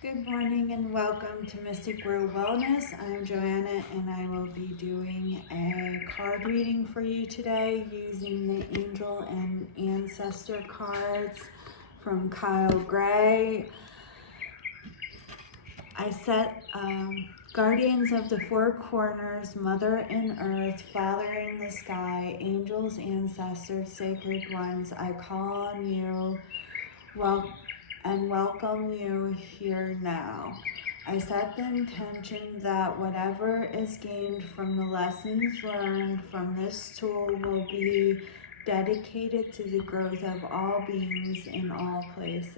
Good morning and welcome to Mystic World Wellness. I'm Joanna and I will be doing a card reading for you today using the Angel and Ancestor cards from Kyle Gray. I set Guardians of the Four Corners, Mother in Earth, Father in the Sky, Angels, Ancestors, Sacred Ones. I call on you and welcome you here now. I set the intention that whatever is gained from the lessons learned from this tool will be dedicated to the growth of all beings in all places.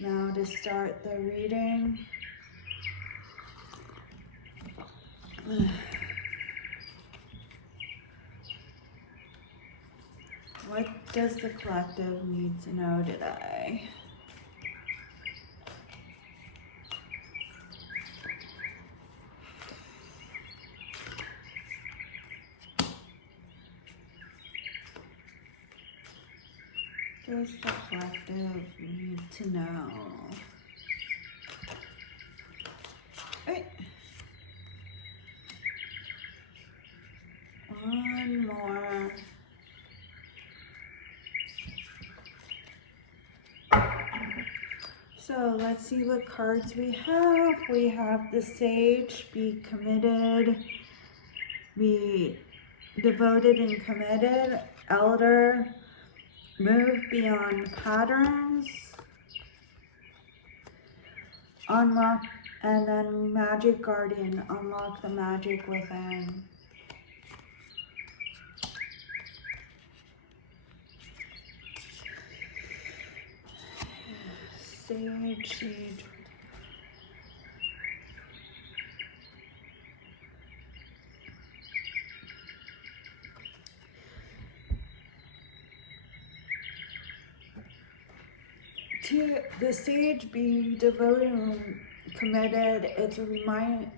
Now to start the reading. What does the collective need to know today? What does the collective need to know? Right. One more. So let's see what cards we have. We have the Sage, be committed, be devoted and committed, Elder, move beyond patterns, unlock, and then Magic Guardian, unlock the magic within. Sage. To the Sage, be devoted and committed. It's reminding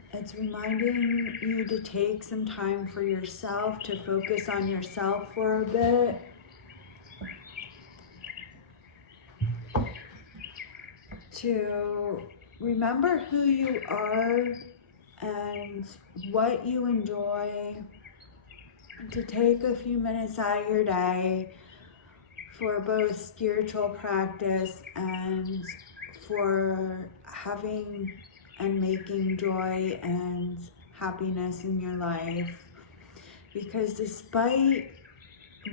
you to take some time for yourself, to focus on yourself for a bit. To remember who you are and what you enjoy, to take a few minutes out of your day for both spiritual practice and for having and making joy and happiness in your life. Because despite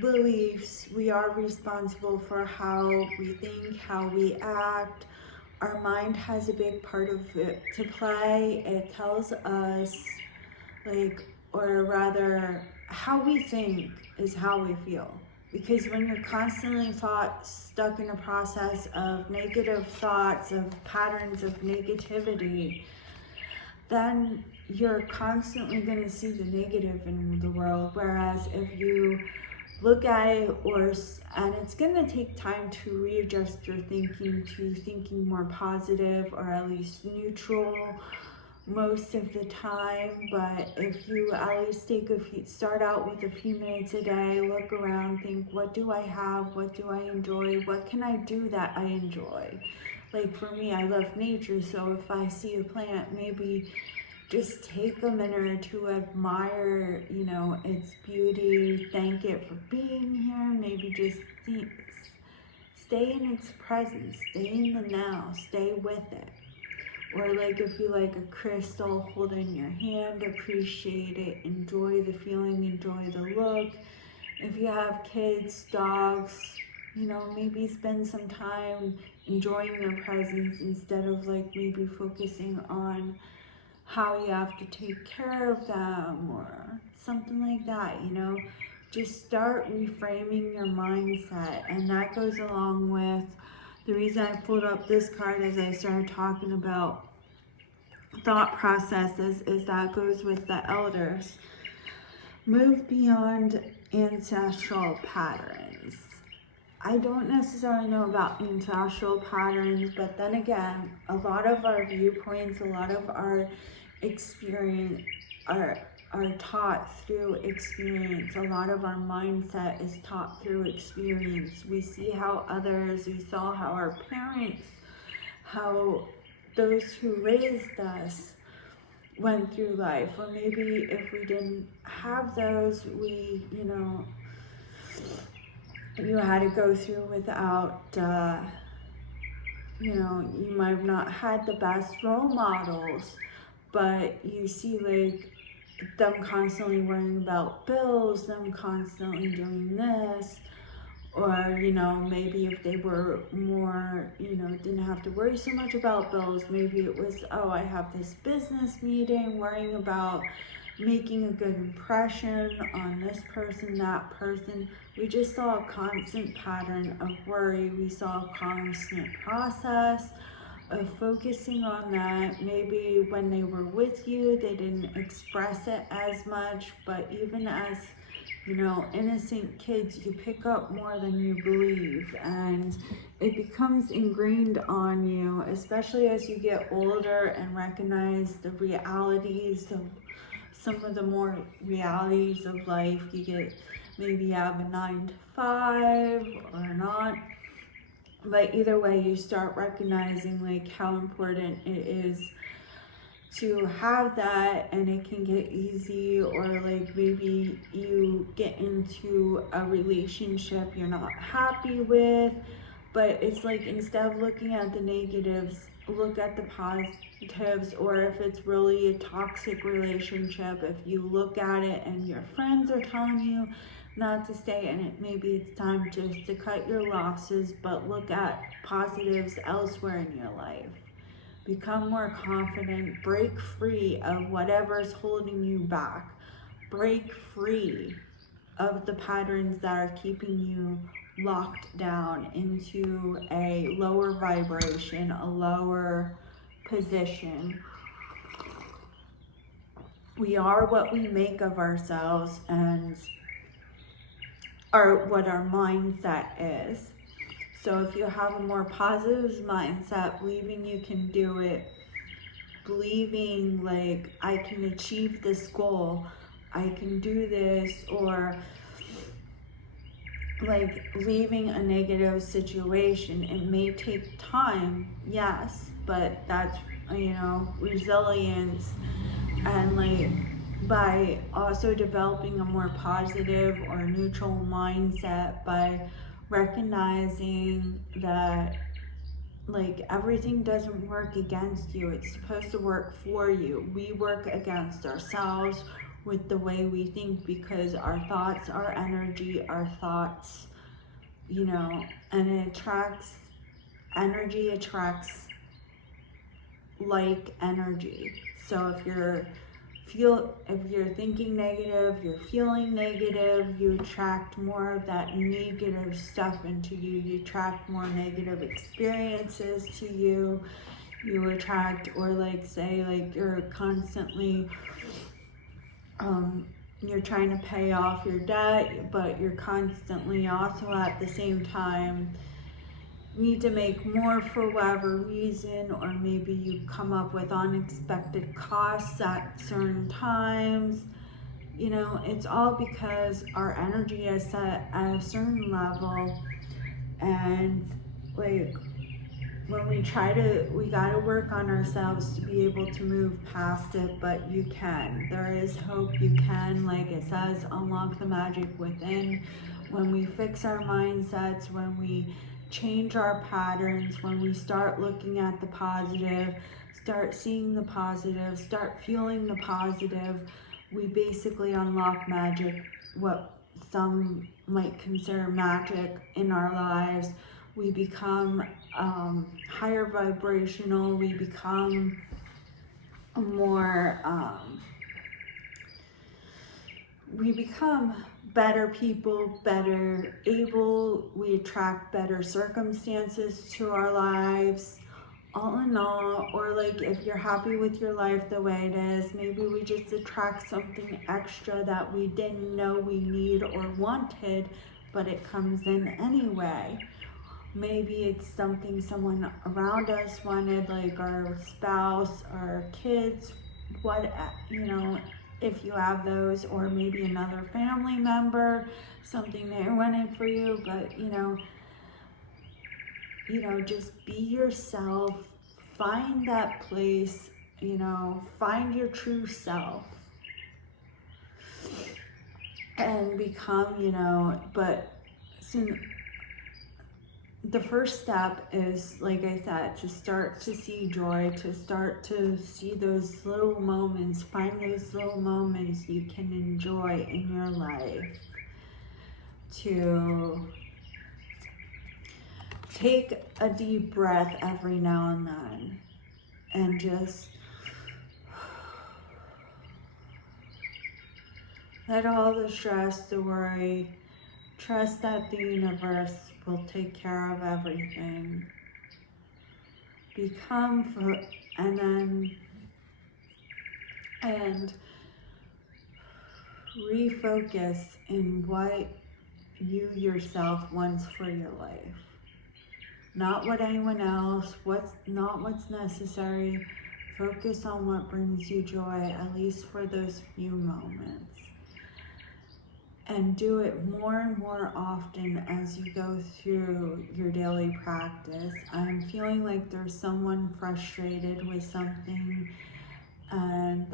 beliefs, we are responsible for how we think, how we act. Our mind has a big part of it to play. It tells us, or rather, how we think is how we feel. Because when you're constantly stuck in a process of negative thoughts, of patterns of negativity, then you're constantly going to see the negative in the world. Whereas if you look at it, and it's going to take time to readjust your thinking to thinking more positive, or at least neutral most of the time. But if you at least start out with a few minutes a day, look around, think, what do I have, what do I enjoy, what can I do that I enjoy? Like for me, I love nature, so if I see a plant, maybe just take a minute or two, admire, its beauty, thank it for being here, maybe just stay in its presence, stay in the now, stay with it. Or like if you like a crystal, hold it in your hand, appreciate it, enjoy the feeling, enjoy the look. If you have kids, dogs, maybe spend some time enjoying their presence instead of maybe focusing on how you have to take care of them or something like that. Just start reframing your mindset, and that goes along with the reason I pulled up this card as I started talking about thought processes, is that goes with the elders. Move beyond ancestral patterns. I don't necessarily know about ancestral patterns, but then again, a lot of our viewpoints, a lot of our experience, are taught through experience. A lot of our mindset is taught through experience. We see how others, we saw how our parents, how those who raised us went through life. Or maybe if we didn't have those, you had to go through without, you might have not had the best role models, but you see like them constantly worrying about bills, them constantly doing this, or maybe if they were more, didn't have to worry so much about bills, maybe it was, oh, I have this business meeting, worrying about making a good impression on this person, that person. We just saw a constant pattern of worry. We saw a constant process of focusing on that. Maybe when they were with you, they didn't express it as much, but even as innocent kids, you pick up more than you believe, and it becomes ingrained on you, especially as you get older and recognize the realities of some of the more realities of life. You get, maybe you have a 9 to 5 or not, but either way, you start recognizing like how important it is to have that, and it can get easy. Or like maybe you get into a relationship you're not happy with, but it's like, instead of looking at the negatives, look at the positives. Or if it's really a toxic relationship, if you look at it and your friends are telling you not to stay in it, maybe it's time just to cut your losses, but look at positives elsewhere in your life. Become more confident, break free of whatever's holding you back. Break free of the patterns that are keeping you locked down into a lower vibration, a lower position. We are what we make of ourselves, and are what our mindset is. So if you have a more positive mindset, believing you can do it, believing like, I can achieve this goal, I can do this, or like leaving a negative situation. It may take time, yes, but that's, resilience. And like, by also developing a more positive or neutral mindset, by recognizing that like everything doesn't work against you, it's supposed to work for you. We work against ourselves with the way we think, because our thoughts are energy, our thoughts, and it attracts, energy attracts like energy. So if you're thinking negative, you're feeling negative, you attract more of that negative stuff into you. You attract more negative experiences to you. You attract, or like say like you're constantly, you're trying to pay off your debt, but you're constantly also at the same time need to make more for whatever reason, or maybe you come up with unexpected costs at certain times. It's all because our energy is set at a certain level, and like when we gotta work on ourselves to be able to move past it. But you can, there is hope. You can, like it says, unlock the magic within. When we fix our mindsets, when we change our patterns, when we start looking at the positive, start seeing the positive, start feeling the positive, we basically unlock magic, what some might consider magic, in our lives. We become higher vibrational, we become more, we become better people, better able, we attract better circumstances to our lives, all in all. Or like, if you're happy with your life the way it is, maybe we just attract something extra that we didn't know we need or wanted, but it comes in anyway. Maybe it's something someone around us wanted, like our spouse, our kids, what, if you have those, or maybe another family member, something they wanted for you. But just be yourself, find that place, find your true self and become, but soon, the first step is, like I said, to start to see joy, to start to see those little moments, find those little moments you can enjoy in your life, to take a deep breath every now and then, and just let all the stress, the worry, trust that the universe will take care of everything. And refocus in what you yourself wants for your life. Not what anyone else, not what's necessary. Focus on what brings you joy, at least for those few moments. And do it more and more often as you go through your daily practice. I'm feeling like there's someone frustrated with something, and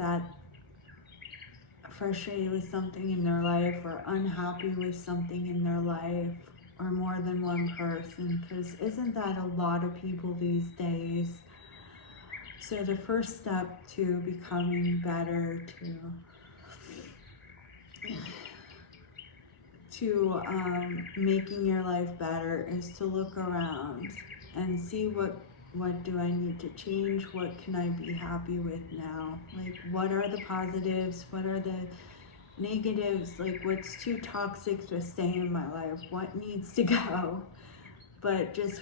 frustrated with something in their life, or unhappy with something in their life, or more than one person, because isn't that a lot of people these days? So the first step to becoming better, to making your life better, is to look around and see what do I need to change, what can I be happy with now, like what are the positives, what are the negatives, like what's too toxic to stay in my life, what needs to go. But just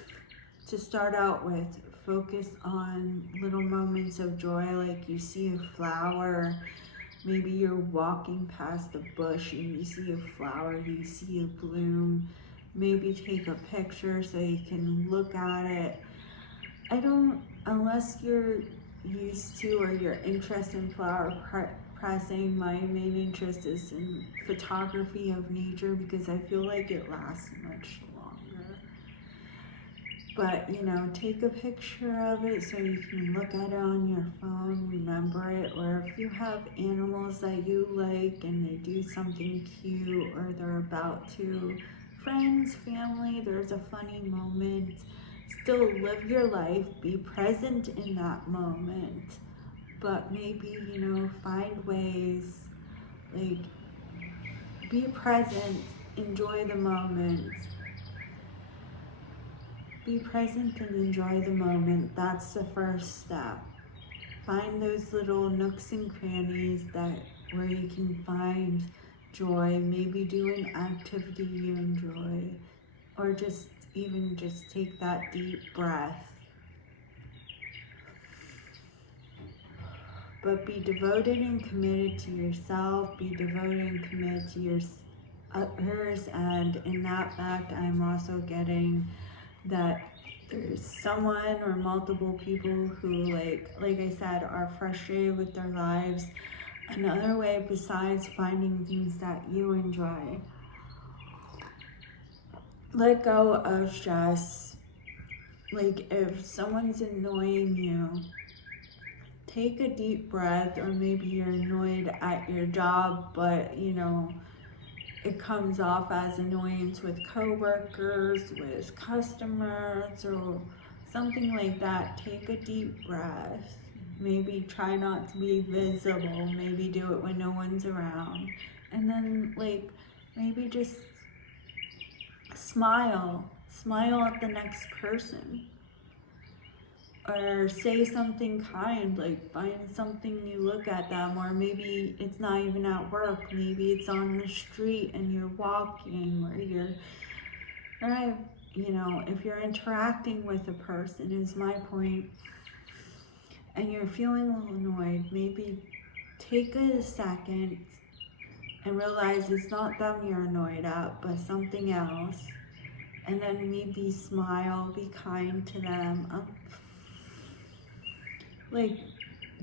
to start out with, focus on little moments of joy, like you see a flower, maybe you're walking past a bush and you see a flower, you see a bloom, maybe take a picture so you can look at it. Unless you're used to or you're interested in flower pressing, my main interest is in photography of nature because I feel like it lasts much longer. But take a picture of it so you can look at it on your phone, remember it. Or if you have animals that you like and they do something cute, or they're about to, friends, family, there's a funny moment, still live your life, be present in that moment. But maybe, find ways, like, be present, enjoy the moment. Be present and enjoy the moment. That's the first step. Find those little nooks and crannies where you can find joy. Maybe do an activity you enjoy, or just take that deep breath. But be devoted and committed to yourself. Be devoted and committed to others. And in that fact, I'm also getting that there's someone or multiple people who, like I said, are frustrated with their lives. Another way besides finding things that you enjoy, let go of stress. Like if someone's annoying you, take a deep breath. Or maybe you're annoyed at your job, but it comes off as annoyance with coworkers, with customers, or something like that. Take a deep breath. Maybe try not to be visible. Maybe do it when no one's around. And then maybe just smile. Smile at the next person. Or say something kind, like find something you look at them. Or maybe it's not even at work, maybe it's on the street and you're walking, or if you're interacting with a person, is my point, and you're feeling a little annoyed, maybe take a second and realize it's not them you're annoyed at, but something else. And then maybe smile, be kind to them.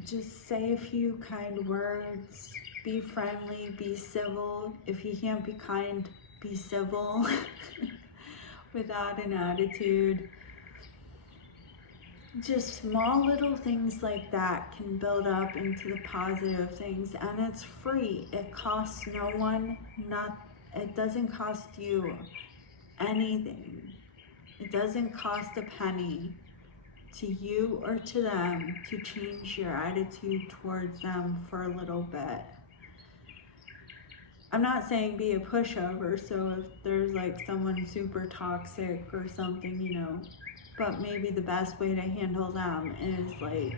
Just say a few kind words, be friendly, be civil. If you can't be kind, be civil without an attitude. Just small little things like that can build up into the positive things, and it's free. It costs no one, it doesn't cost you anything. It doesn't cost a penny to you or to them to change your attitude towards them for a little bit. I'm not saying be a pushover, so if there's like someone super toxic or something, you know, but maybe the best way to handle them is like,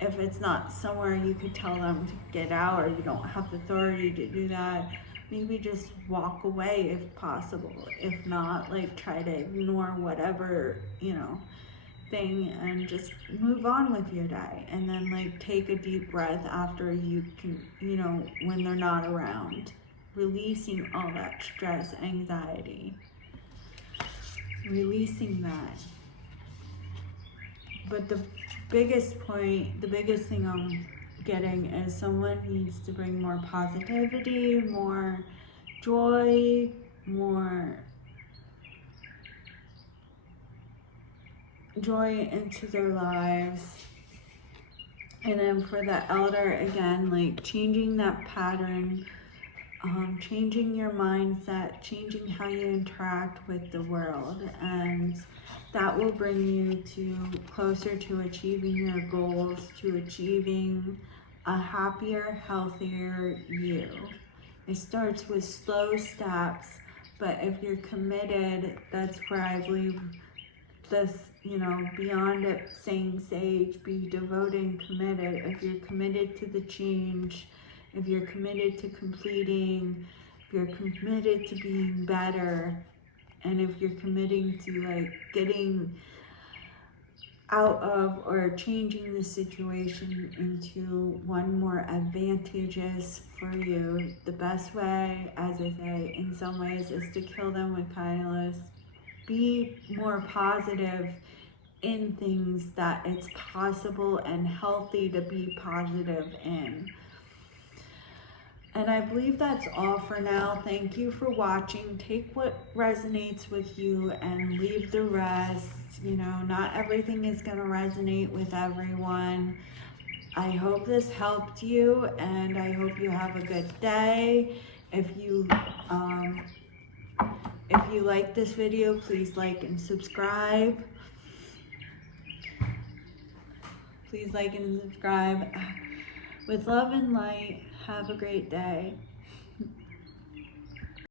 if it's not somewhere you could tell them to get out, or you don't have the authority to do that, maybe just walk away if possible. If not, like try to ignore whatever, you know, thing and just move on with your day. And then like take a deep breath after you can, you know, when they're not around, releasing all that stress, anxiety, releasing that. But the biggest thing I'm getting is someone needs to bring more positivity, more joy, more joy into their lives. And then for the elder, again, like changing that pattern, changing your mindset, changing how you interact with the world, and that will bring you to closer to achieving your goals, to achieving a happier, healthier you. It starts with slow steps, but if you're committed, that's where I believe this, you know, beyond it saying sage, be devoted and committed. If you're committed to the change, if you're committed to completing, if you're committed to being better, and if you're committing to like getting out of or changing the situation into one more advantageous for you, the best way, as I say, in some ways, is to kill them with kindness. Be more positive in things that it's possible and healthy to be positive in. And I believe that's all for now. Thank you for watching. Take what resonates with you and leave the rest. You know, not everything is going to resonate with everyone. I hope this helped you, and I hope you have a good day. If you like this video, please like and subscribe. Please like and subscribe. With love and light, have a great day.